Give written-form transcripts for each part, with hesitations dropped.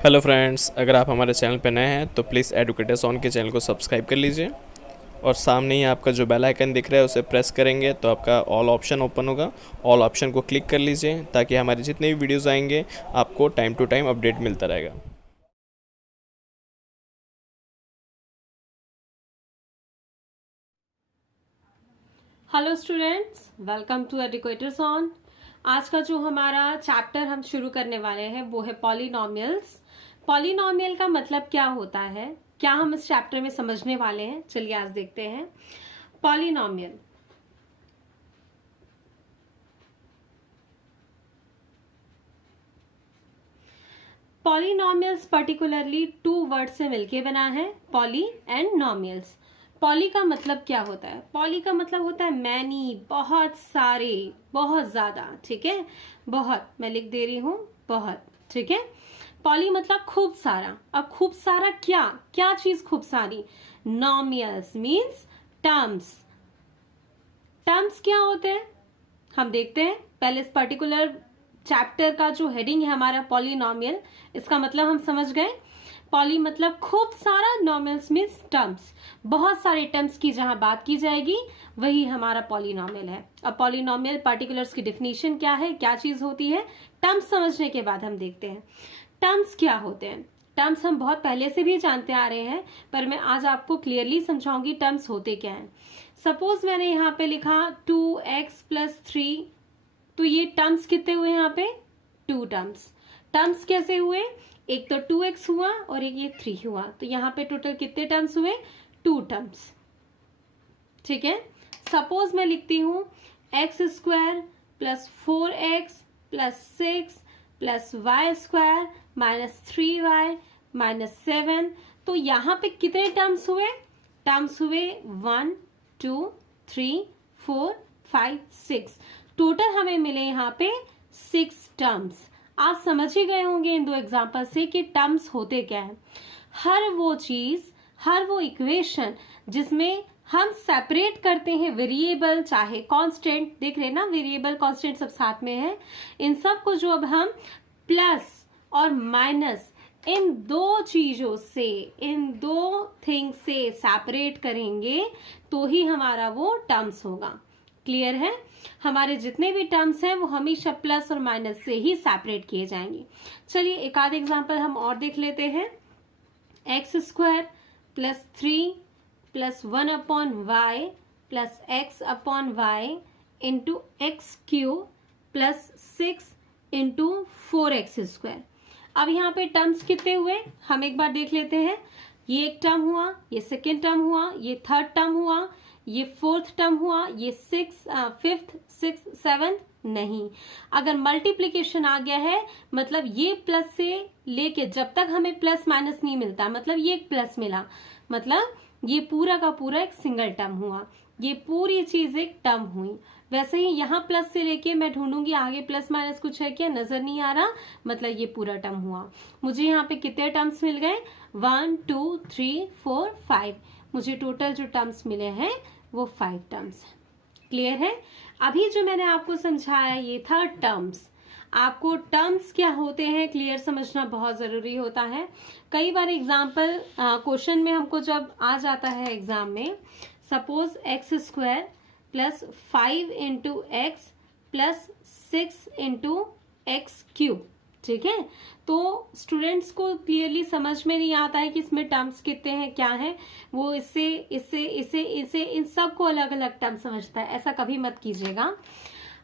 Hello friends, अगर आप हमारे चैनल पर नए हैं तो प्लीज़ एडुकेटर्स ऑन के चैनल को सब्सक्राइब कर लीजिए और सामने ही आपका जो बेल आइकन दिख रहा है उसे प्रेस करेंगे तो आपका ऑल ऑप्शन ओपन होगा। ऑल ऑप्शन को क्लिक कर लीजिए ताकि हमारे जितने भी वीडियोस आएंगे आपको टाइम टू टाइम अपडेट मिलता रहेगा। Hello students, welcome to educators on. आज का जो हमारा चैप्टर हम शुरू करने वाले हैं वो है पॉलिनोमियल्स। पॉलिनोमियल का मतलब क्या होता है, क्या हम इस चैप्टर में समझने वाले हैं, चलिए आज देखते हैं। Polynomial polynomials particularly two word से मिलके बना है, पॉली एंड नोमियल्स। पॉली का मतलब क्या होता है? पॉली का मतलब होता है मैनी, बहुत सारे, बहुत ज्यादा। ठीक है, बहुत, मैं लिख दे रही हूं, बहुत। ठीक है, पॉली मतलब खूब सारा। अब खूब सारा क्या क्या चीज खूब सारी? नोमियल्स मीन्स टर्म्स। टर्म्स क्या होते हैं हम देखते हैं। पहले इस पर्टिकुलर चैप्टर का जो हेडिंग है हमारा पॉलिनोमियल, इसका मतलब हम समझ गए। पॉली मतलब खूब सारा, नॉमियल्स मीन्स टर्म्स, बहुत सारे टर्म्स की जहां बात की जाएगी वही हमारा पॉलिनोमियल है। अब पॉलिनोमियल पर्टिकुलर्स की डिफिनीशन क्या है, क्या चीज होती है, टर्म्स समझने के बाद हम देखते हैं टर्म्स क्या होते हैं। टर्म्स हम बहुत पहले से भी जानते आ रहे हैं, पर मैं आज आपको क्लियरली समझाऊंगी टर्म्स होते क्या हैं। सपोज मैंने यहाँ पे लिखा 2x+3, तो ये टर्म्स कितने हुए यहाँ पे? 2 टर्म्स। टर्म्स कैसे हुए? एक तो 2x हुआ और एक ये 3 हुआ, तो यहाँ पे टोटल कितने टर्म्स हुए? 2 टर्म्स। ठीक है, सपोज मैं लिखती हूं x² + 4x + 6 + y² -3y -7, तो यहाँ पे कितने टर्म्स हुए? टर्म्स हुए 1 2 3 4 5 6, टोटल हमें मिले यहाँ पे 6 टर्म्स। आप समझ ही गए होंगे इन दो एग्जाम्पल से कि टर्म्स होते क्या है। हर वो चीज, हर वो इक्वेशन जिसमें हम सेपरेट करते हैं वेरिएबल चाहे कांस्टेंट, देख रहे हैं ना, वेरिएबल कांस्टेंट सब साथ में है, इन सब को जो अब हम प्लस और माइनस इन दो चीजों से, इन दो थिंग से सेपरेट करेंगे तो ही हमारा वो टर्म्स होगा। क्लियर है? हमारे जितने भी टर्म्स हैं वो हमेशा प्लस और माइनस से ही सेपरेट किए जाएंगे। चलिए एक आध एग्जांपल हम और देख लेते हैं। x² + 3 + 1/y + x/y into x³ + 6 into 4x²। अब यहाँ पे टर्म्स कितने हुए हम एक बार देख लेते हैं। ये एक टर्म हुआ, ये सेकेंड टर्म हुआ, ये थर्ड टर्म हुआ, ये फोर्थ टर्म हुआ, ये फिफ्थ, सिक्स, सेवन नहीं। अगर मल्टीप्लीकेशन आ गया है मतलब ये प्लस से लेके जब तक हमें प्लस माइनस नहीं मिलता, मतलब ये एक प्लस मिला, मतलब ये पूरा का पूरा एक सिंगल टर्म हुआ, ये पूरी चीज एक टर्म हुई। वैसे ही यहाँ प्लस से लेके मैं ढूंढूंगी आगे प्लस माइनस कुछ है क्या, नजर नहीं आ रहा, मतलब ये पूरा टर्म हुआ। मुझे यहाँ पे कितने टर्म्स मिल गए? 1 2 3 4 5, मुझे टोटल जो टर्म्स मिले हैं वो 5 टर्म्स है। क्लियर है? अभी जो मैंने आपको समझाया ये था टर्म्स। आपको टर्म्स क्या होते हैं क्लियर समझना बहुत जरूरी होता है। कई बार एग्जाम्पल क्वेश्चन में हमको जब आ जाता है एग्जाम में, suppose x² + 5 into x + 6 into x³। ठीक है, तो स्टूडेंट्स को क्लियरली समझ में नहीं आता है कि इसमें टर्म्स कितने हैं, क्या है, वो इससे इससे इसे इसे इन सब को अलग अलग टर्म समझता है। ऐसा कभी मत कीजिएगा।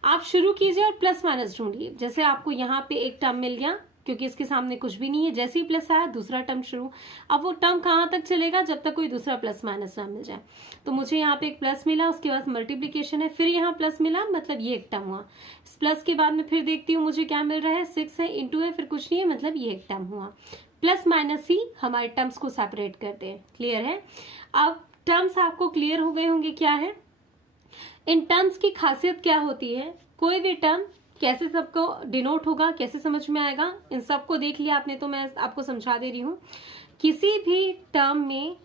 आप शुरू कीजिए और प्लस माइनस ढूंढिए। जैसे आपको यहाँ पे एक टर्म मिल गया, क्योंकि इसके सामने कुछ भी नहीं है, जैसे ही प्लस आया दूसरा टर्म शुरू। अब वो टर्म कहाँ तक चलेगा? जब तक कोई दूसरा प्लस माइनस ना मिल जाए। तो मुझे यहाँ पे एक प्लस मिला, उसके बाद मल्टीप्लीकेशन है, फिर यहाँ प्लस मिला, मतलब ये एक टर्म हुआ। इस प्लस के बाद में फिर देखती हूँ मुझे क्या मिल रहा है, 6 है, इंटू है, फिर कुछ नहीं है, मतलब ये एक टर्म हुआ। प्लस माइनस ही हमारे टर्म्स को सेपरेट करते हैं। क्लियर है? अब टर्म्स आपको क्लियर हो गए होंगे क्या है। इन टर्म्स की खासियत क्या होती है, कोई भी टर्म कैसे सबको डिनोट होगा, कैसे समझ में आएगा, इन सबको देख लिया आपने, तो मैं आपको समझा दे रही हूँ। किसी भी टर्म में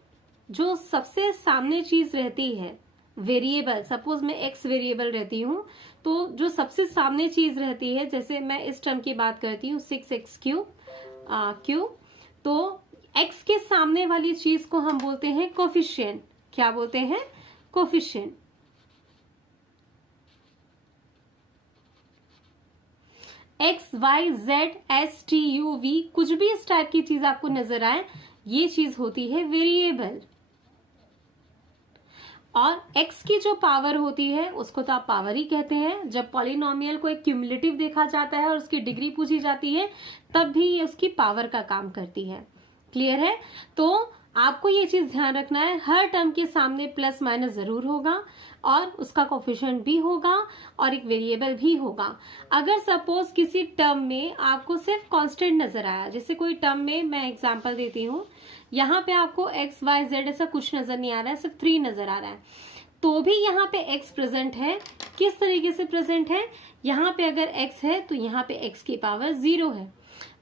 जो सबसे सामने चीज रहती है, वेरिएबल, सपोज मैं एक्स वेरिएबल रहती हूँ, तो जो सबसे सामने चीज रहती है, जैसे मैं इस टर्म की बात करती हूँ 6x³ तो x के सामने वाली चीज को हम बोलते हैं कोफिशिएंट। क्या बोलते हैं? Coefficient. x, y, z, s, t, u, v, कुछ भी इस टाइप की चीज आपको नजर आए, ये चीज होती है वेरिएबल। और x की जो पावर होती है उसको तो आप पावर ही कहते हैं। जब पॉलिनोमियल को एक क्यूमुलेटिव देखा जाता है और उसकी डिग्री पूछी जाती है, तब भी ये उसकी पावर का काम करती है। क्लियर है? तो आपको ये चीज ध्यान रखना है, हर टर्म के सामने प्लस माइनस जरूर होगा और उसका कोफिशिएंट भी होगा और एक वेरिएबल भी होगा। अगर सपोज किसी टर्म में आपको सिर्फ कांस्टेंट नजर आया, जैसे कोई टर्म में, मैं एग्जांपल देती हूँ, यहाँ पे आपको x, y, z ऐसा कुछ नजर नहीं आ रहा है, सिर्फ 3 नजर आ रहा है, तो भी यहाँ पे x प्रेजेंट है। किस तरीके से प्रेजेंट है? यहाँ पे अगर x है तो यहाँ पे x की पावर 0 है।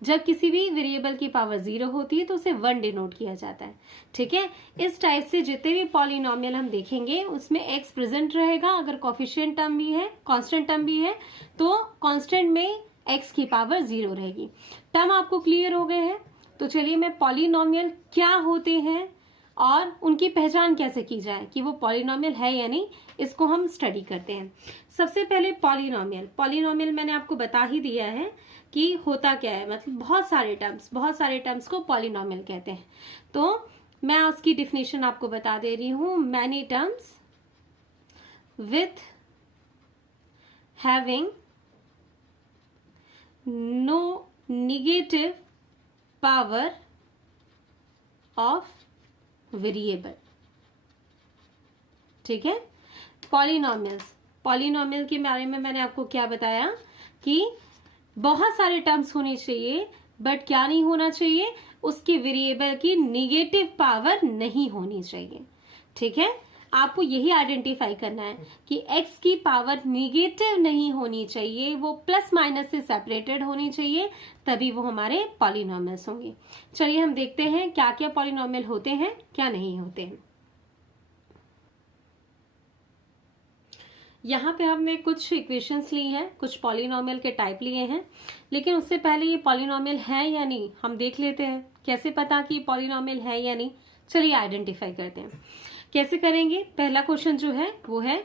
जब किसी भी वेरिएबल की पावर 0 होती है तो उसे 1 डिनोट किया जाता है। ठीक है? इस टाइप से जितने भी पॉलिनोमियल हम देखेंगे उसमें x प्रेजेंट रहेगा। अगर कोफिशिएंट टर्म भी है, कांस्टेंट टर्म भी है, तो कांस्टेंट में x की पावर 0 रहेगी। टर्म आपको क्लियर हो गए हैं? तो चलिए मैं पॉलिनोमियल क्या होते हैं और उनकी पहचान कैसे की जाए कि वो पॉलिनोमियल है या नहीं, इसको हम स्टडी करते हैं। सबसे पहले पॉलिनोमियल मैंने आपको बता ही दिया है कि होता क्या है, मतलब बहुत सारे टर्म्स को पॉलिनोमियल कहते हैं। तो मैं उसकी डिफिनेशन आपको बता दे रही हूं। Many terms with having no negative power of variable. ठीक है? पॉलिनोमियल के बारे में मैंने आपको क्या बताया कि बहुत सारे टर्म्स होने चाहिए, बट क्या नहीं होना चाहिए? उसके वेरिएबल की नेगेटिव पावर नहीं होनी चाहिए। ठीक है? आपको यही आइडेंटिफाई करना है कि x की पावर नेगेटिव नहीं होनी चाहिए, वो प्लस माइनस से सेपरेटेड होनी चाहिए, तभी वो हमारे पॉलिनोमियल्स होंगे। चलिए हम देखते हैं क्या क्या पॉलिनोमियल होते हैं, क्या नहीं होते हैं। यहाँ पे हमने कुछ इक्वेशंस ली हैं, कुछ पॉलिनोमियल के टाइप लिए हैं, लेकिन उससे पहले ये पॉलिनोमियल है या नहीं हम देख लेते हैं। कैसे पता कि पॉलिनोमियल है या नहीं? चलिए आइडेंटिफाई करते हैं। कैसे करेंगे? पहला क्वेश्चन जो है वो है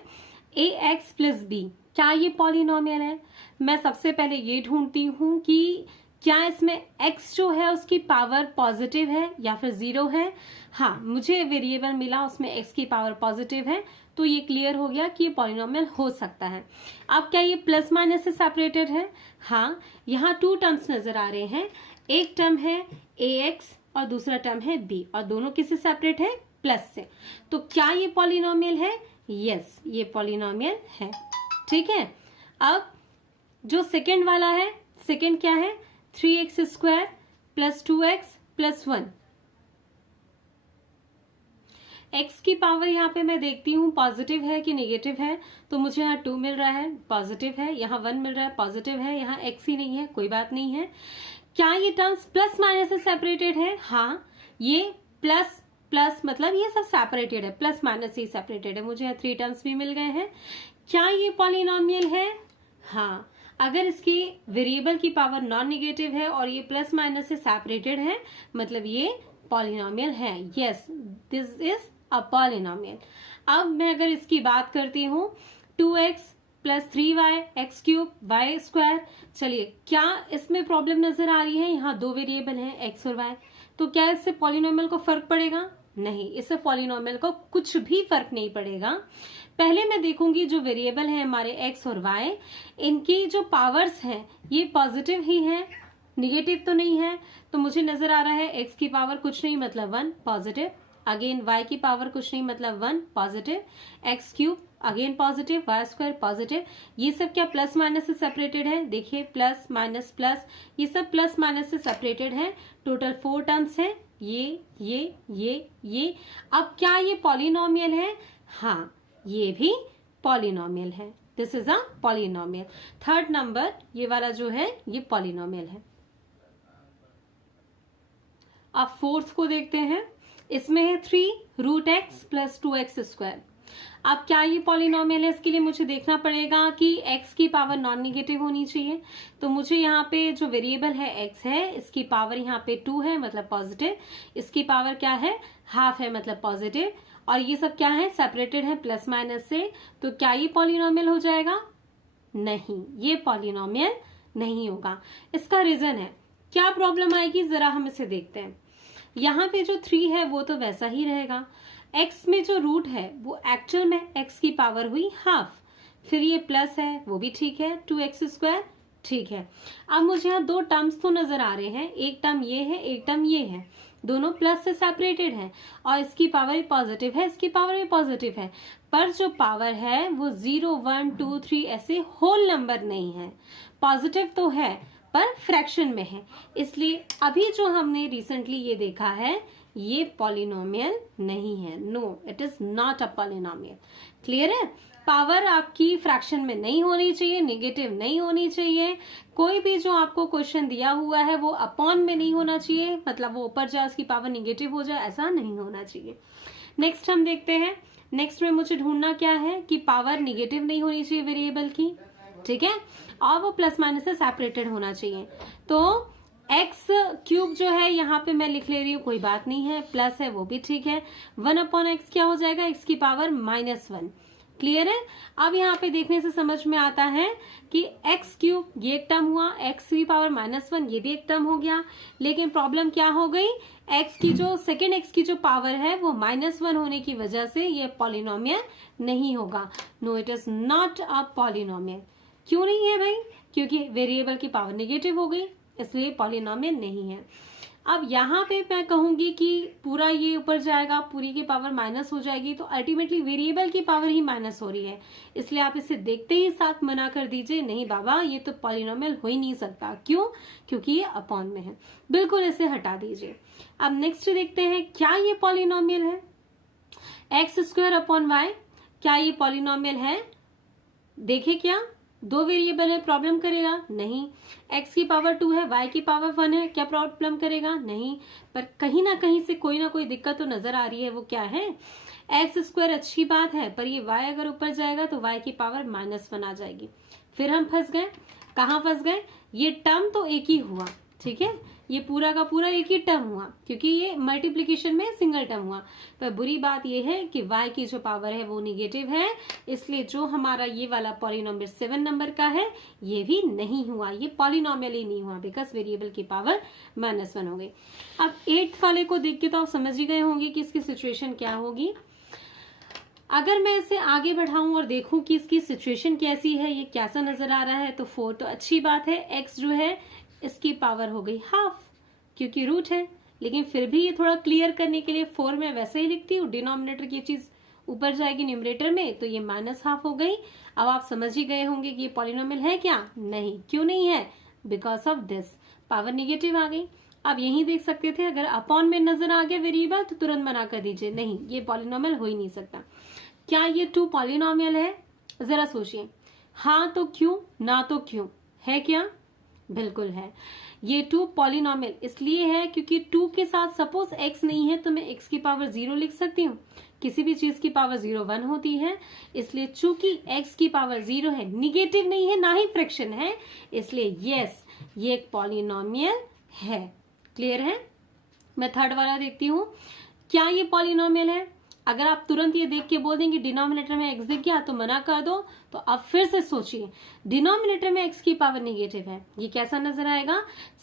ax प्लस बी, क्या ये पॉलिनोमियल है? मैं सबसे पहले ये ढूंढती हूँ कि क्या इसमें x जो है उसकी पावर पॉजिटिव है या फिर 0 है। हाँ, मुझे वेरिएबल मिला उसमें x की पावर पॉजिटिव है, तो ये क्लियर हो गया कि ये पॉलिनोमियल हो सकता है। अब क्या ये प्लस माइनस से सेपरेटेड है? हाँ, यहाँ 2 टर्म्स नजर आ रहे हैं। एक टर्म है ax और दूसरा टर्म है b, और दोनों किससे सेपरेट है? प्लस से। तो क्या ये पॉलिनोमियल है? यस, ये पॉलिनोमियल है। ठीक है? अब जो सेकंड वाला है, सेकंड क्या है? 3x square plus 2x plus 1। x की पावर यहाँ पे मैं देखती हूँ पॉजिटिव है कि नेगेटिव है, तो मुझे यहाँ 2 मिल रहा है, पॉजिटिव है, यहाँ 1 मिल रहा है, पॉजिटिव है, यहाँ x ही नहीं है, कोई बात नहीं है। क्या ये टर्म्स प्लस माइनस से सेपरेटेड है? हाँ, ये प्लस प्लस मतलब ये सब सेपरेटेड है, प्लस माइनस ही सेपरेटेड है। मुझे यहाँ 3 टर्म्स भी मिल गए हैं। क्या ये पॉलिनोमियल है? हाँ, अगर इसकी वेरिएबल की पावर नॉन नेगेटिव है और ये प्लस माइनस से सेपरेटेड है, मतलब ये पॉलिनोमियल है। Yes, this is a polynomial. अब मैं अगर इसकी बात करती हूँ 2x plus 3y x cube y square, चलिए क्या इसमें प्रॉब्लम नजर आ रही है? यहाँ 2 वेरिएबल हैं x और y, तो क्या इससे पॉलिनोमियल को फर्क पड़ेगा? नहीं, इससे पॉलिनोमियल को कुछ भी फर्क नहीं पड़ेगा। पहले मैं देखूंगी जो वेरिएबल है हमारे x और y, इनकी जो पावर्स हैं ये पॉजिटिव ही हैं, निगेटिव तो नहीं है। तो मुझे नजर आ रहा है x की पावर कुछ नहीं मतलब 1 पॉजिटिव, अगेन y की पावर कुछ नहीं मतलब 1 positive, x cube again positive, y square positive. ये सब क्या प्लस माइनस से सेपरेटेड है? देखिए प्लस माइनस प्लस, ये सब प्लस माइनस से सेपरेटेड है। टोटल 4 टर्म्स हैं, ये। अब क्या ये पॉलिनोमियल है? हाँ, ये भी पॉलिनोमियल है। This is a polynomial. Third number ये वाला जो है ये पॉलिनोमियल है। अब फोर्थ को देखते हैं। इसमें है 3 root x plus 2x square. अब क्या ये पॉलिनोमियल है, इसके लिए मुझे देखना पड़ेगा कि x की पावर नॉन निगेटिव होनी चाहिए। तो मुझे यहाँ पे जो वेरिएबल है x है, इसकी पावर यहाँ पे 2 है मतलब पॉजिटिव, इसकी पावर क्या है हाफ है मतलब पॉजिटिव, और ये सब क्या है सेपरेटेड है प्लस माइनस से। तो क्या ये पॉलिनोमियल हो जाएगा? नहीं, ये पॉलिनोमियल नहीं होगा। इसका रीजन है, क्या प्रॉब्लम आएगी जरा हम इसे देखते हैं। यहाँ पे जो 3 है वो तो वैसा ही रहेगा, x में जो रूट है वो एक्चुअल में x की पावर हुई हाफ, फिर ये प्लस है वो भी ठीक है, 2x² ठीक है। अब मुझे यहाँ 2 टर्म्स तो नजर आ रहे हैं, एक टर्म ये है एक टर्म ये है, दोनों प्लस से सेपरेटेड है और इसकी पावर भी पॉजिटिव है, इसकी पावर भी पॉजिटिव है, पर जो पावर है वो 0 1 2 3 ऐसे होल नंबर नहीं है, पॉजिटिव तो है पर फ्रैक्शन में है। इसलिए अभी जो हमने रिसेंटली ये देखा है ये पॉलिनोमियल नहीं है, no it is not a polynomial. Clear है? पावर आपकी फ्रैक्शन में नहीं होनी चाहिए, नेगेटिव नहीं होनी चाहिए, कोई भी जो आपको क्वेश्चन दिया हुआ है वो अपॉन में नहीं होना चाहिए, मतलब वो ऊपर जाए उसकी पावर नेगेटिव हो जाए, ऐसा नहीं होना चाहिए। नेक्स्ट हम देखते हैं, नेक्स्ट में मुझे ढूंढना क्या है कि पावर नेगेटिव नहीं होनी चाहिए वेरिएबल की, ठीक है, और वो प्लस माइनस से सेपरेटेड होना चाहिए। तो x³ जो है यहाँ पे मैं लिख ले रही हूँ, कोई बात नहीं है, प्लस है वो भी ठीक है, 1/x क्या हो जाएगा x की पावर -1। क्लियर है? अब यहाँ पे देखने से समझ में आता है कि x³ ये एक टर्म हुआ, x की पावर -1 ये भी एक टर्म हो गया, लेकिन प्रॉब्लम क्या हो गई, x की जो सेकेंड x की जो पावर है वो -1 होने की वजह से ये पॉलिनोमियल नहीं होगा। No it is not a polynomial. क्यों नहीं है भाई? क्योंकि वेरिएबल की पावर नेगेटिव हो गई, इसलिए पॉलिनोमियल नहीं है। अब यहाँ पे मैं कहूंगी कि पूरा ये ऊपर जाएगा, पूरी की पावर माइनस हो जाएगी, तो अल्टीमेटली वेरिएबल की पावर ही माइनस हो रही है, इसलिए आप इसे देखते ही साथ मना कर दीजिए, नहीं बाबा ये तो पॉलिनोमियल हो ही नहीं सकता। क्यों? क्योंकि ये अपॉन में है, बिल्कुल इसे हटा दीजिए। अब नेक्स्ट देखते हैं, क्या ये पॉलिनोमियल है? x²/y, क्या ये पॉलिनोमियल है? देखे क्या 2 वेरिएबल है, प्रॉब्लम करेगा? नहीं। x की पावर 2 है, y की पावर 1 है, क्या प्रॉब्लम करेगा? नहीं। पर कहीं ना कहीं से कोई ना कोई दिक्कत तो नजर आ रही है, वो क्या है? x² अच्छी बात है, पर ये y अगर ऊपर जाएगा तो y की पावर -1 आ जाएगी, फिर हम फंस गए। कहाँ फंस गए? ये टर्म तो एक ही हुआ, ठीक है, ये पूरा का पूरा एक ही टर्म हुआ, क्योंकि ये मल्टीप्लिकेशन में सिंगल टर्म हुआ, पर बुरी बात ये है कि y की जो पावर है वो निगेटिव है, इसलिए जो हमारा ये वाला पॉलिनोमियल 7 नंबर का है ये भी नहीं हुआ, ये पॉलिनोमियल ही नहीं हुआ, बिकॉज वेरिएबल की पावर -1 हो गई। अब 8th वाले को देख के तो आप समझ ही गए होंगे कि इसकी सिचुएशन क्या होगी। अगर मैं इसे आगे बढ़ाऊं और देखूं कि इसकी सिचुएशन कैसी है, ये कैसा नजर आ रहा है, तो 4 तो अच्छी बात है, x जो है इसकी पावर हो गई हाफ, क्योंकि रूट है, लेकिन फिर भी ये थोड़ा क्लियर करने के लिए 4 में वैसे ही लिखती हूँ, डिनोमिनेटर की चीज ऊपर जाएगी न्यूमरेटर में, तो ये -1/2 हो गई। अब आप समझ ही गए होंगे कि ये पॉलिनोमियल है क्या? नहीं। क्यों नहीं है? Because of this, power negative आ गई। आप यही देख सकते थे, अगर अपॉन में नजर आ गया वेरिएबल तो तुरंत मना कर दीजिए, नहीं ये पॉलिनोमियल हो ही नहीं सकता। क्या ये 2 पॉलिनोमियल है? जरा सोचिए, हाँ तो क्यों, ना तो क्यों, है क्या? बिल्कुल है। ये 2 पॉलिनोमियल इसलिए है क्योंकि 2 के साथ सपोज x नहीं है तो मैं x की पावर 0 लिख सकती हूँ, किसी भी चीज की पावर 0 1 होती है, इसलिए चूंकि x की पावर 0 है, निगेटिव नहीं है ना ही फ्रैक्शन है, इसलिए यस ये एक पॉलिनोमियल है। क्लियर है? मैं 3rd वाला देखती हूँ, क्या ये पॉलिनोमियल है? अगर आप तुरंत ये देख के बोल देंगे डिनोमिनेटर में x दिख गया तो मना कर दो, तो अब फिर से सोचिए, डिनोमिनेटर में x की पावर नेगेटिव है, ये कैसा नजर आएगा?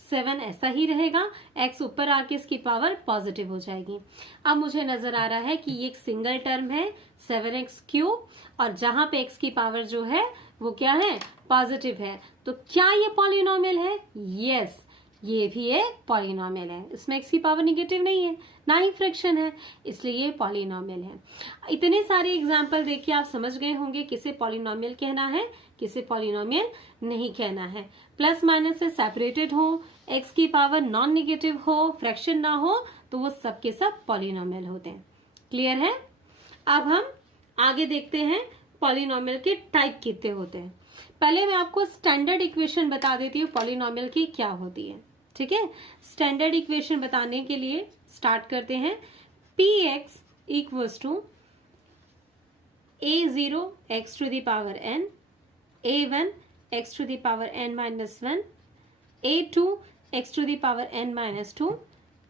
7 ऐसा ही रहेगा, x ऊपर आके इसकी पावर पॉजिटिव हो जाएगी। अब मुझे नजर आ रहा है कि ये एक सिंगल टर्म है 7x³, और जहां पे x की पावर जो है वो क्या है? पॉजिटिव है, तो क्या ये पॉलिनोमियल है? यस ये भी एक पॉलिनोमियल है, इसमें x की पावर नेगेटिव नहीं है ना ही फ्रैक्शन है, इसलिए ये पॉलिनोमियल है। इतने सारे एग्जाम्पल देखिए आप समझ गए होंगे किसे पॉलिनोमियल कहना है, किसे पॉलिनोमियल नहीं कहना है। प्लस माइनस से सेपरेटेड हो, x की पावर नॉन नेगेटिव हो, फ्रैक्शन ना हो, तो वो सब के सब पॉलिनोमियल होते हैं। क्लियर है? अब हम आगे देखते हैं पॉलिनोमियल के टाइप कितने होते हैं। पहले मैं आपको स्टैंडर्ड इक्वेशन बता देती हूँ पॉलिनोमियल की क्या होती है, ठीक है। स्टैंडर्ड इक्वेशन बताने के लिए स्टार्ट करते हैं। px equals to a0 x to the power n, a1 x to the power n minus 1, a2 x to the power n minus 2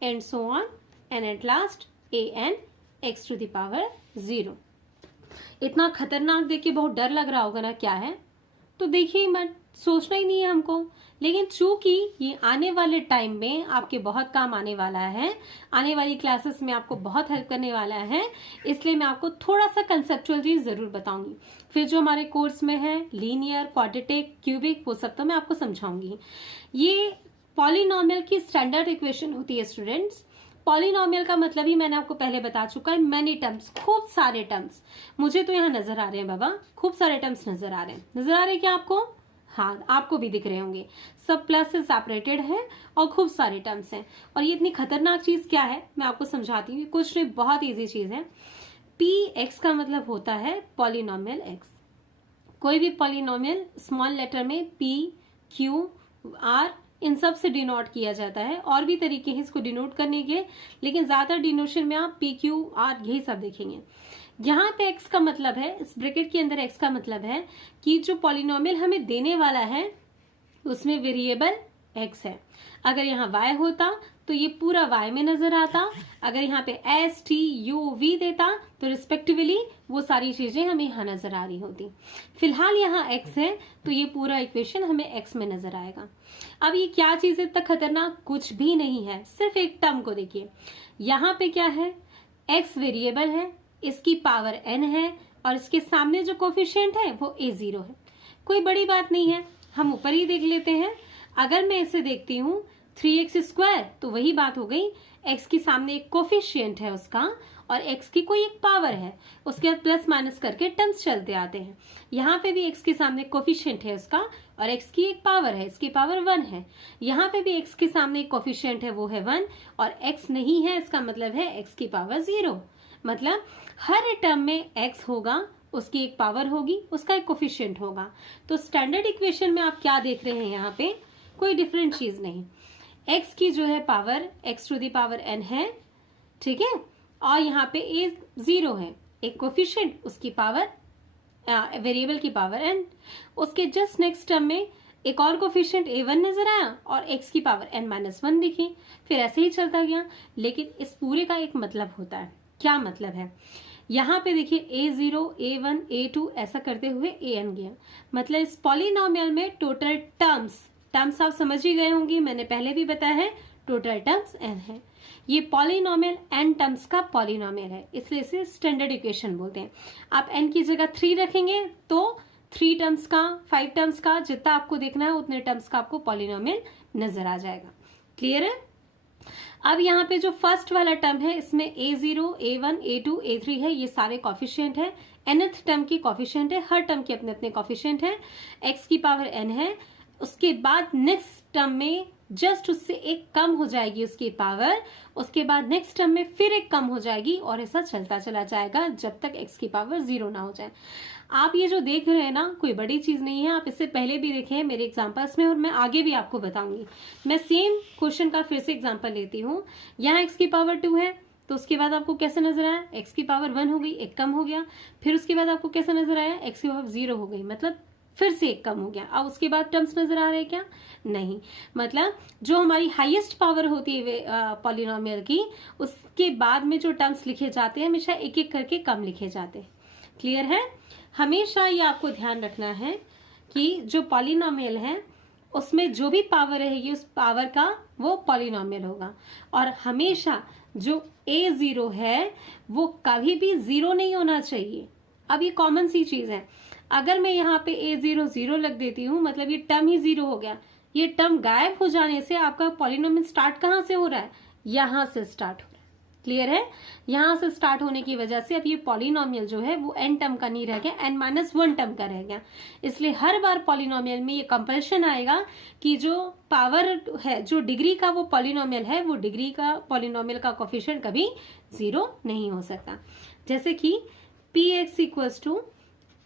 and so on, and at last an x to the power 0. इतना खतरनाक देख के बहुत डर लग रहा होगा ना क्या है, तो देखिए मत, सोचना ही नहीं है हमको। लेकिन चूंकि ये आने वाले टाइम में आपके बहुत काम आने वाला है, आने वाली क्लासेस में आपको बहुत हेल्प करने वाला है, इसलिए मैं आपको थोड़ा सा कंसेप्चुअल चीज जरूर बताऊंगी। फिर जो हमारे कोर्स में है लीनियर, क्वाड्रेटिक, क्यूबिक, वो सब तो मैं आपको समझाऊंगी। ये पॉलिनोमियल की स्टैंडर्ड इक्वेशन होती है स्टूडेंट्स। पॉलिनोमियल का मतलब ही मैंने आपको पहले बता चुका है, मेनी टर्म्स, खूब सारे टर्म्स। मुझे तो यहाँ नजर आ रहे हैं बाबा, खूब सारे टर्म्स नजर आ रहे हैं। नजर आ रहे हैं क्या आपको? हाँ, आपको भी दिख रहे होंगे। सब प्लस से सेपरेटेड है और खूब सारे टर्म्स हैं। और ये इतनी खतरनाक चीज क्या है मैं आपको समझाती हूँ। कुछ नहीं, बहुत इजी चीज है। पी एक्स का मतलब होता है पॉलिनोमियल एक्स। कोई भी पॉलिनोमियल स्मॉल लेटर में पी, क्यू, आर, इन सब से डिनोट किया जाता है। और भी तरीके हैं इसको डिनोट करने के, लेकिन ज्यादातर डिनोशन में आप पी, क्यू, आर यही सब देखेंगे। यहाँ पे x का मतलब है, इस ब्रैकेट के अंदर x का मतलब है कि जो पॉलिनोमियल हमें देने वाला है उसमें वेरिएबल x है। अगर यहाँ y होता तो ये पूरा y में नजर आता। अगर यहाँ पे s, t, u, v देता तो रिस्पेक्टिवली वो सारी चीजें हमें यहाँ नजर आ रही होती। फिलहाल यहाँ x है तो ये पूरा इक्वेशन हमें x में नजर आएगा। अब ये क्या चीज है इतना खतरनाक? कुछ भी नहीं है, सिर्फ एक टर्म को देखिए। यहाँ पे क्या है? x वेरिएबल है, इसकी पावर n है और इसके सामने जो कोफिशिएंट है वो a0 है। कोई बड़ी बात नहीं है, हम ऊपर ही देख लेते हैं। अगर मैं इसे देखती हूँ 3x² तो वही बात हो गई, x के सामने एक कोफिशिएंट है उसका और x की कोई एक पावर है, उसके बाद प्लस माइनस करके टर्म्स चलते आते हैं। यहाँ पे भी x के सामने कोफिशिएंट है उसका और x की एक पावर है, इसकी पावर 1 है। यहाँ पे भी x के सामने एक कोफिशिएंट है, वो है 1 और x नहीं है, इसका मतलब है x की पावर 0। मतलब हर टर्म में x होगा, उसकी एक पावर होगी, उसका एक कोफिशिएंट होगा। तो स्टैंडर्ड इक्वेशन में आप क्या देख रहे हैं? यहाँ पे कोई डिफरेंट चीज नहीं। x की जो है power x to the power n है, ठीक है, और यहाँ पे a0 है, एक कोफिशिएंट, उसकी पावर वेरिएबल की पावर n। उसके जस्ट नेक्स्ट टर्म में एक और कोफिशिएंट a1 नजर आया और x की पावर n-1 दिखी। फिर ऐसे ही चलता गया। लेकिन इस पूरे का एक मतलब होता है। क्या मतलब है? यहाँ पे देखिए a0, a1, a2 ऐसा करते हुए an गया। मतलब इस पॉलिनोमियल में टोटल टर्म्स आप समझ ही गए होंगे, मैंने पहले भी बताया है, टोटल टर्म्स n है। ये पॉलिनोमियल n टर्म्स का पॉलिनोमियल है, इसलिए इसे स्टैंडर्ड इक्वेशन बोलते हैं। आप n की जगह 3 रखेंगे तो 3 टर्म्स का, 5 टर्म्स का, जितना आपको देखना है उतने टर्म्स का आपको पॉलिनोमियल नजर आ जाएगा। क्लियर है? अब यहाँ पे जो फर्स्ट वाला टर्म है इसमें a0, a1, a2, a3 है, ये सारे कॉफिशिएंट है। nth टर्म की कॉफिशिएंट है, हर टर्म के अपने अपने कॉफिशिएंट है। x की पावर n है। उसके बाद नेक्स्ट टर्म में जस्ट उससे एक कम हो जाएगी उसकी पावर, उसके बाद नेक्स्ट टर्म में फिर एक कम हो जाएगी और ऐसा चलता चला जाएगा जब तक x की पावर 0 ना हो जाए। आप ये जो देख रहे हैं ना, कोई बड़ी चीज नहीं है। आप इससे पहले भी देखे हैं मेरे एग्जांपल्स में और मैं आगे भी आपको बताऊंगी। मैं सेम क्वेश्चन का फिर से एग्जांपल लेती हूँ। यहाँ x की पावर 2 है तो उसके बाद आपको कैसे नजर आया? x की पावर 1 हो गई, एक कम हो गया। फिर उसके बाद आपको कैसे नजर आया? x की पावर 0 हो गई, मतलब फिर से एक कम हो गया। अब उसके बाद टर्म्स नजर आ रहे हैं क्या? नहीं। मतलब जो हमारी हाईएस्ट पावर होती है पॉलिनोमियल की, उसके बाद में जो टर्म्स लिखे जाते हैं हमेशा एक एक करके कम लिखे जाते हैं। क्लियर है? हमेशा ये आपको ध्यान रखना है कि जो पॉलिनोमियल है उसमें जो भी पावर रहेगी उस पावर का वो पॉलिनोमियल होगा। और हमेशा जो a0 है वो कभी भी 0 नहीं होना चाहिए। अब ये कॉमन सी चीज है। अगर मैं यहाँ पे a0 0 लग देती हूँ, मतलब ये टर्म ही 0 हो गया। ये टर्म गायब हो जाने से आपका पॉलिनोमियल स्टार्ट कहाँ से हो रहा है? यहाँ से स्टार्ट हो रहा है। क्लियर है? यहाँ से स्टार्ट होने की वजह से अब ये पॉलिनोमियल जो है वो n टर्म का नहीं रह गया, n-1 टर्म का रह गया। इसलिए हर बार पॉलिनोमियल में ये कंपल्शन आएगा कि जो पावर है, जो डिग्री का वो पॉलिनोमियल है, वो डिग्री का पॉलिनोमियल का कोफिशिएंट कभी 0 नहीं हो सकता। जैसे कि px equals to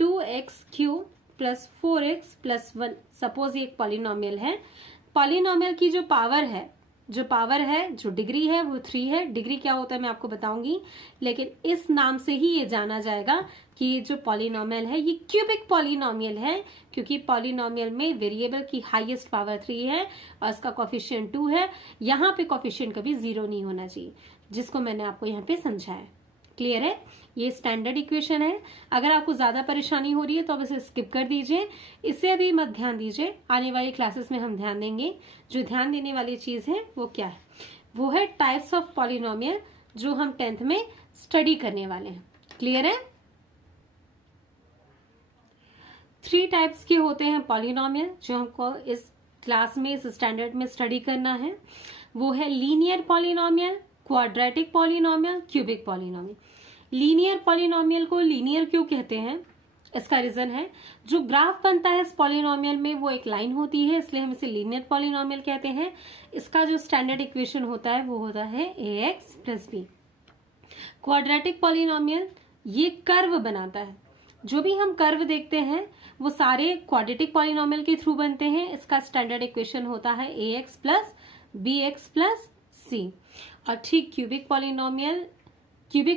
2x³ plus 4x plus 1, suppose ये एक पॉलिनोमियल है। पॉलिनोमियल की जो पावर है जो पावर है, जो डिग्री है वो 3 है। डिग्री क्या होता है मैं आपको बताऊंगी, लेकिन इस नाम से ही ये जाना जाएगा कि ये जो पॉलिनोमियल है ये क्यूबिक पॉलिनोमियल है, क्योंकि पॉलिनोमियल में वेरिएबल की हाईएस्ट पावर 3 है और इसका कोफिशिएंट 2 है। यहाँ पे कोफिशिएंट कभी 0 नहीं होना चाहिए, जिसको मैंने आपको यहाँ पे समझाया। क्लियर है? ये स्टैंडर्ड इक्वेशन है। अगर आपको ज्यादा परेशानी हो रही है तो आप इसे स्किप कर दीजिए, इसे अभी मत ध्यान दीजिए, आने वाली क्लासेस में हम ध्यान देंगे। जो ध्यान देने वाली चीज है वो क्या है, वो है टाइप्स ऑफ पॉलिनोमियल, जो हम 10th में स्टडी करने वाले हैं। क्लियर है? 3 टाइप्स के होते हैं पॉलिनोमियल जो हमको इस क्लास में, इस स्टैंडर्ड में स्टडी करना है। वो है linear polynomial, quadratic polynomial, cubic polynomial. Linear polynomial को लीनियर क्यों कहते हैं, इसका रीजन है जो ग्राफ बनता है इस पॉलिनोमियल में वो एक लाइन होती है, इसलिए हम इसे लीनियर पॉलिनोमियल कहते हैं। इसका जो स्टैंडर्ड इक्वेशन होता है वो होता है ax plus b. Quadratic polynomial ये कर्व बनाता है, जो भी हम कर्व देखते हैं वो सारे क्वाड्रेटिक पॉलिनोमियल के थ्रू बनते हैं। इसका स्टैंडर्ड इक्वेशन होता है ax plus bx plus c। और ठीक क्यूबिक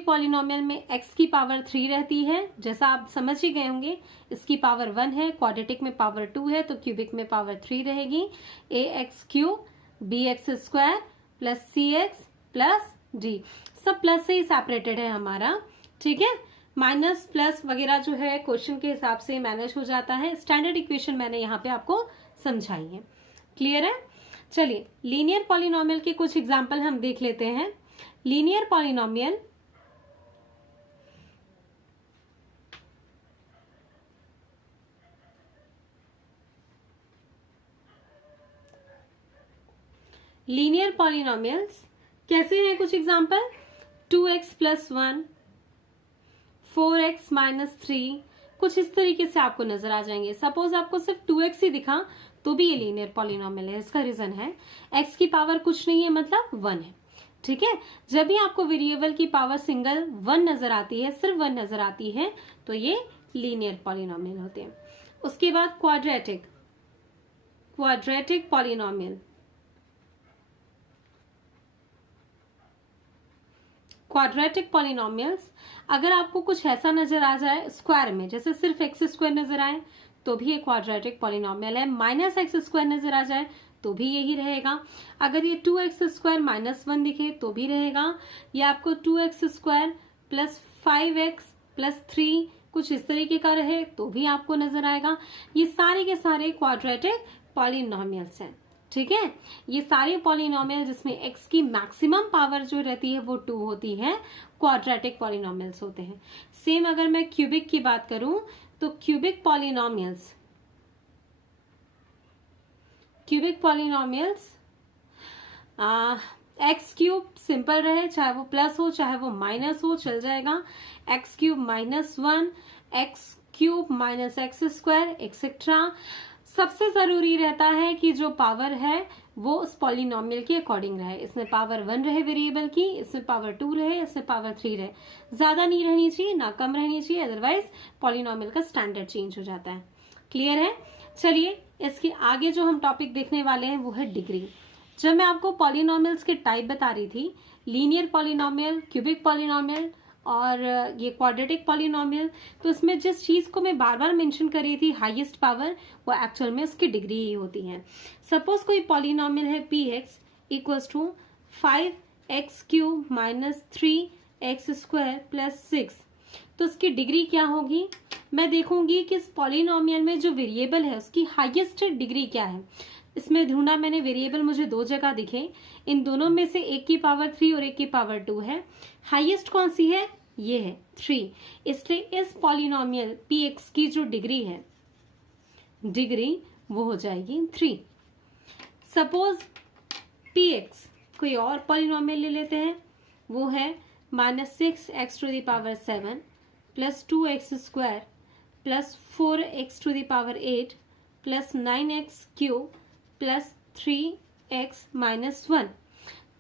पॉलिनोमियल में x की पावर 3 रहती है, जैसा आप समझ ही गए होंगे। इसकी पावर 1 है, क्वाड्रेटिक में पावर 2 है, तो क्यूबिक में पावर 3 रहेगी। ax cube bx square plus cx plus d, सब प्लस से ही सेपरेटेड है हमारा। ठीक है, माइनस प्लस वगैरह जो है क्वेश्चन के हिसाब से मैनेज हो जाता है। स्टैंडर्ड इक्वेशन मैंने यहाँ पे आपको समझाई है। क्लियर है? चलिए लीनियर पॉलिनोमियल के कुछ एग्जाम्पल हम देख लेते हैं। लीनियर पॉलिनोमियल कैसे हैं कुछ example, 2x plus 1, 4x minus 3, कुछ इस तरीके से आपको नजर आ जाएंगे। सपोज आपको सिर्फ 2x ही दिखा तो भी ये लीनियर पॉलिनोमियल है। इसका रीजन है x की पावर कुछ नहीं है, मतलब 1 है। ठीक है, जब भी आपको वेरिएबल की पावर सिंगल 1 नजर आती है, सिर्फ 1 नजर आती है, तो ये लीनियर पॉलिनोमियल होते हैं। उसके बाद क्वाड्रेटिक पॉलिनोमियल। क्वाड्रेटिक पॉलिनोमियल्स अगर आपको कुछ ऐसा नजर आ जाए स्क्वायर में, जैसे सिर्फ एक्स स्क्वायर नजर आए तो भी ये क्वाड्रेटिक पॉलिनोमियल है। माइनस एक्स स्क्वायर नजर आ जाए तो भी यही रहेगा। अगर ये 2x स्क्वायर माइनस 1 दिखे तो भी रहेगा। या आपको 2x square plus 5x plus 3 कुछ इस तरीके का रहे तो भी आपको नजर आएगा। ये सारे के सारे क्वाड्रेटिक पॉलिनोमियल्स हैं। ठीक है, ये सारे पॉलिनोमियल जिसमें x की मैक्सिमम पावर जो रहती है वो 2 होती है, क्वाड्रेटिक पॉलिनोमियल्स होते हैं। सेम अगर मैं क्यूबिक की बात करूं तो cubic polynomials x cube simple रहे, चाहे वो प्लस हो चाहे वो माइनस हो, चल जाएगा। X cube minus 1, x cube minus x square etcetera. सबसे जरूरी रहता है कि जो पावर है वो उस पॉलिनोमियल के अकॉर्डिंग रहे। इसमें पावर 1 रहे वेरिएबल की, इसमें पावर 2 रहे, इसमें पावर 3 रहे। ज्यादा नहीं रहनी चाहिए ना कम रहनी चाहिए, अदरवाइज पॉलिनोमियल का स्टैंडर्ड चेंज हो जाता है। क्लियर है? चलिए इसके आगे जो हम टॉपिक देखने वाले हैं वो है डिग्री। जब मैं आपको पॉलिनोमियल्स के टाइप बता रही थी, लीनियर पॉलिनोमियल, क्यूबिक पॉलिनोमियल और ये क्वाड्रेटिक पॉलिनोमियल, तो इसमें जिस चीज को मैं बार बार मेंशन कर रही थी हाईएस्ट पावर, वो एक्चुअल में उसकी डिग्री ही होती है। सपोज कोई पॉलिनोमियल है px equals to 5x cube minus 3x square plus 6, तो उसकी डिग्री क्या होगी? मैं देखूंगी कि इस पॉलिनोमियल में जो वेरिएबल है उसकी हाईएस्ट डिग्री क्या है। इसमें ढूंढा मैंने वेरिएबल, मुझे 2 जगह दिखे, इन दोनों में से एक की पावर 3 और एक की पावर 2 है। हाईएस्ट कौन सी है? ये है 3। इसलिए इस पॉलिनोमियल px की जो डिग्री है, डिग्री वो हो जाएगी 3। सपोज px कोई और पॉलिनोमियल ले लेते हैं, वो है -6x to the power 7 plus 2x square plus 4x to the power 8 plus 9x cube plus 3x minus 1।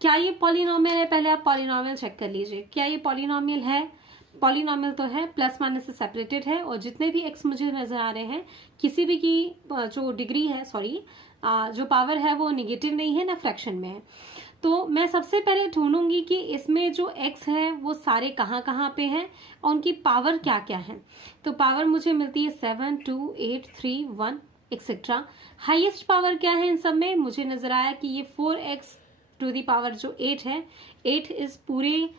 क्या ये पॉलिनोमियल है? पहले आप पॉलिनोमियल चेक कर लीजिए, क्या ये पॉलिनोमियल है? पॉलिनोमियल तो है, प्लस माइनस से सेपरेटेड है, और जितने भी x मुझे नजर आ रहे हैं, किसी भी की जो डिग्री है, सॉरी जो पावर है वो निगेटिव नहीं है ना फ्रैक्शन में है। तो मैं सबसे पहले ढूंढूंगी कि इसमें जो x है वो सारे कहाँ कहाँ पे हैं और उनकी पावर क्या क्या है। तो पावर मुझे मिलती है 7, 2, 8, 3, 1 एक्सेट्रा। हाईएस्ट पावर क्या है इन सब में, मुझे नजर आया कि ये 4x टू दी पावर जो 8 है, 8 इस पूरे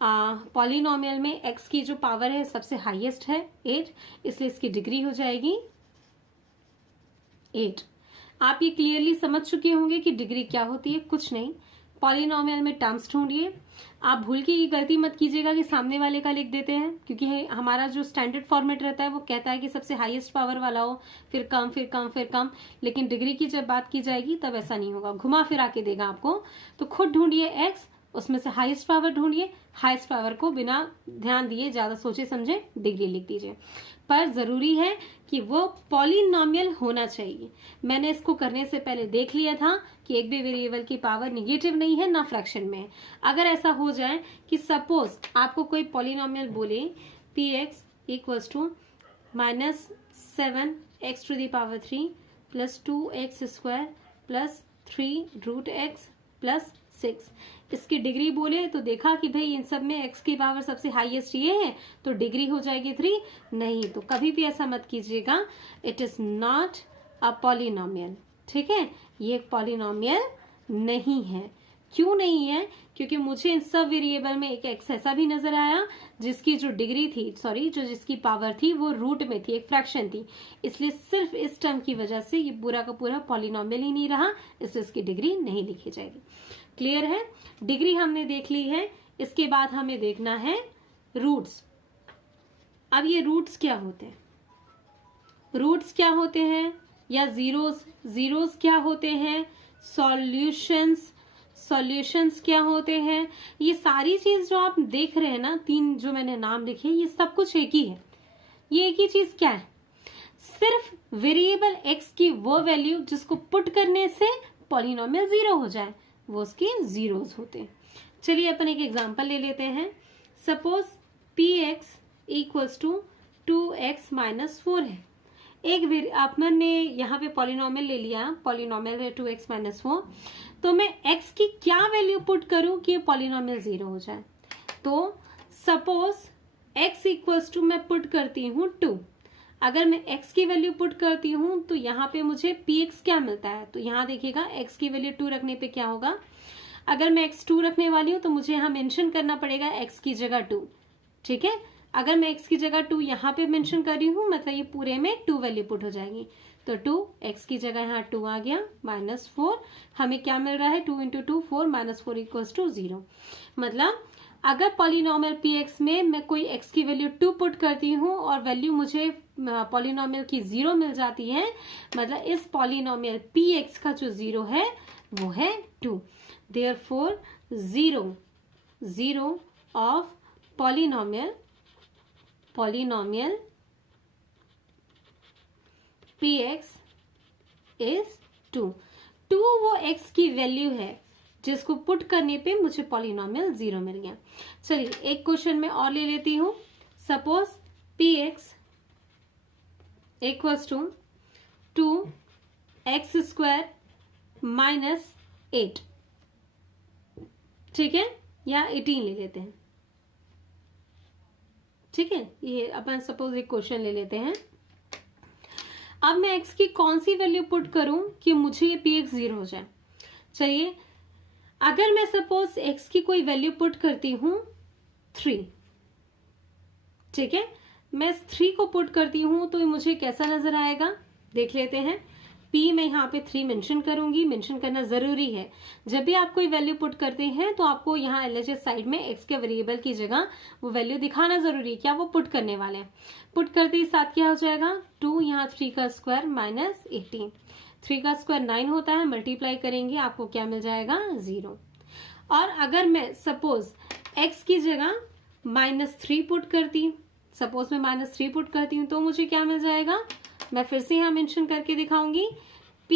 पॉलिनोमियल में x की जो पावर है सबसे हाईएस्ट है 8, इसलिए इसकी डिग्री हो जाएगी 8। आप ये क्लियरली समझ चुके होंगे कि डिग्री क्या होती है, कुछ नहीं, पॉलिनोमियल में टर्म्स ढूंढिए। आप भूल के ये गलती मत कीजिएगा कि सामने वाले का लिख देते हैं, क्योंकि हमारा जो स्टैंडर्ड फॉर्मेट रहता है वो कहता है कि सबसे हाईएस्ट पावर वाला हो, फिर कम फिर कम फिर कम, लेकिन डिग्री की जब बात की जाएगी तब ऐसा नहीं होगा, घुमा फिरा के देगा आपको। तो खुद ढूंढिए x, उसमें से हाईएस्ट पावर ढूंढिए, हाईएस्ट पावर को बिना ध्यान दिए ज्यादा सोचे समझे डिग्री लिख दीजिए। पर जरूरी है कि वो पॉलिनोमियल होना चाहिए। मैंने इसको करने से पहले देख लिया था कि एक भी वेरिएबल की पावर निगेटिव नहीं है ना फ्रैक्शन में है। अगर ऐसा हो जाए कि सपोज आपको कोई पॉलिनोमियल बोले px equals to -7x to the power 3 plus 2x square plus 3 root x plus 6, इसकी डिग्री बोले तो देखा कि भाई इन सब में x की पावर सबसे हाईएस्ट ये है तो डिग्री हो जाएगी 3। नहीं, तो कभी भी ऐसा मत कीजिएगा, it is not a polynomial. ठीक है, ये एक पॉलिनोमियल नहीं है। क्यों नहीं है? क्योंकि मुझे इन सब वेरिएबल में एक x ऐसा भी नजर आया जिसकी जो डिग्री थी, सॉरी जो जिसकी पावर थी वो रूट में थी, एक फ्रैक्शन थी, इसलिए सिर्फ इस टर्म की वजह से ये पूरा का पूरा पॉलिनोमियल ही नहीं रहा, इसलिए इसकी डिग्री नहीं लिखी जाएगी। क्लियर है? डिग्री हमने देख ली है। इसके बाद हमें देखना है रूट्स। अब ये रूट्स क्या होते हैं, रूट्स क्या होते हैं, या जीरोस क्या होते हैं, सॉल्यूशंस क्या होते हैं, ये सारी चीज जो आप देख रहे हैं ना, 3 जो मैंने नाम लिखे, ये सब कुछ एक ही है। ये एक ही चीज क्या है, सिर्फ वेरिएबल x की वो वैल्यू जिसको पुट करने से पॉलिनोमियल 0 हो जाए, वो उसके जीरोस होते हैं। चलिए अपन एक एग्जांपल ले लेते हैं। Suppose px equals to 2x minus 4 है। एक आपने यहाँ पे पॉलिनोमियल ले लिया, पॉलिनोमियल है 2x माइनस 4, तो मैं x की क्या वैल्यू पुट करूं कि पॉलिनोमियल 0 हो जाए। तो सपोज x इक्वल्स टू मैं पुट करती हूँ 2। अगर मैं x की वैल्यू पुट करती हूँ तो यहाँ पे मुझे px क्या मिलता है, तो यहाँ देखिएगा x की वैल्यू 2 रखने पे क्या होगा। अगर मैं x 2 रखने वाली हूँ तो मुझे यहाँ मेंशन करना पड़ेगा x की जगह 2। ठीक है, अगर मैं x की जगह 2 यहाँ पे मेंशन कर रही हूँ, मतलब ये पूरे में 2 वैल्यू पुट हो जाएगी। तो 2 x की जगह यहाँ 2 आ गया, -4 हमें क्या मिल रहा है, 2 इंटू 2 4, -4 इक्वल्स टू 0। मतलब अगर पॉलिनोमियल px में मैं कोई x की वैल्यू 2 पुट करती हूँ और वैल्यू मुझे पॉलिनोमियल की 0 मिल जाती है, मतलब इस पॉलिनोमियल px का जो 0 है वो है 2। Therefore 0 of polynomial px is 2। 2 वो x की वैल्यू है जिसको पुट करने पे मुझे पॉलिनोमियल 0 मिल गया। चलिए एक क्वेश्चन में और ले लेती हूँ। Suppose px equals to 2x square minus 8। ठीक है, या 18 ले लेते हैं। ठीक है, ये अपन सपोज एक क्वेश्चन ले लेते हैं। अब मैं x की कौन सी वैल्यू पुट करूं कि मुझे ये px 0 हो जाए। चलिए, अगर मैं सपोज x की कोई वैल्यू पुट करती हूं 3, ठीक है, मैं 3 को पुट करती हूं तो मुझे कैसा नजर आएगा, देख लेते हैं। p मैं यहाँ पे 3 मेंशन करूंगी, मेंशन करना जरूरी है। जब भी आप कोई वैल्यू पुट करते हैं तो आपको यहाँ LHS साइड में x के वेरिएबल की जगह वो वैल्यू दिखाना जरूरी है, क्या वो पुट करने वाले हैं। पुट करते ही साथ क्या हो जाएगा, 2 यहाँ 3 का स्क्वायर माइनस 18, 3 का स्क्वायर 9 होता है, मल्टीप्लाई करेंगे आपको क्या मिल जाएगा, 0। और अगर मैं सपोज x की जगह -3 पुट करती, सपोज मैं -3 पुट करती हूँ तो मुझे क्या मिल जाएगा, मैं फिर से यहाँ मेंशन करके दिखाऊंगी। p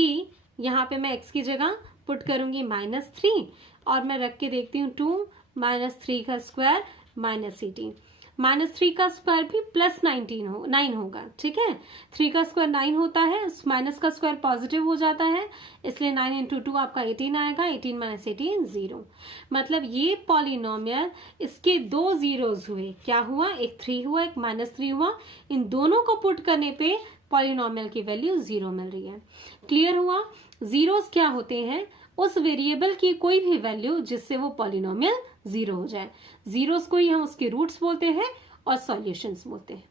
यहाँ पे मैं x की जगह पुट करूंगी -3 और मैं रख के देखती हूँ 2 -3 का स्क्वायर -18, -3 का स्क्वायर भी +9 होगा, ठीक है। 3 का स्क्वायर 9 होता है, माइनस का स्क्वायर पॉजिटिव हो जाता है, इसलिए 9 इंटू 2 आपका 18 आएगा। 18 माइनस 18 0। मतलब ये पॉलिनोमियल, इसके 2 जीरोस हुए, क्या हुआ, एक 3 हुआ, एक -3 हुआ। इन दोनों को पुट करने पे पॉलिनोमियल की वैल्यू 0 मिल रही है। क्लियर हुआ। जीरोस क्या होते हैं, उस वेरिएबल की कोई भी वैल्यू जिससे वो पॉलिनोमियल 0 हो जाए। जीरोस को ही हम उसके रूट्स बोलते हैं और सॉल्यूशंस बोलते हैं।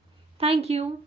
Thank you.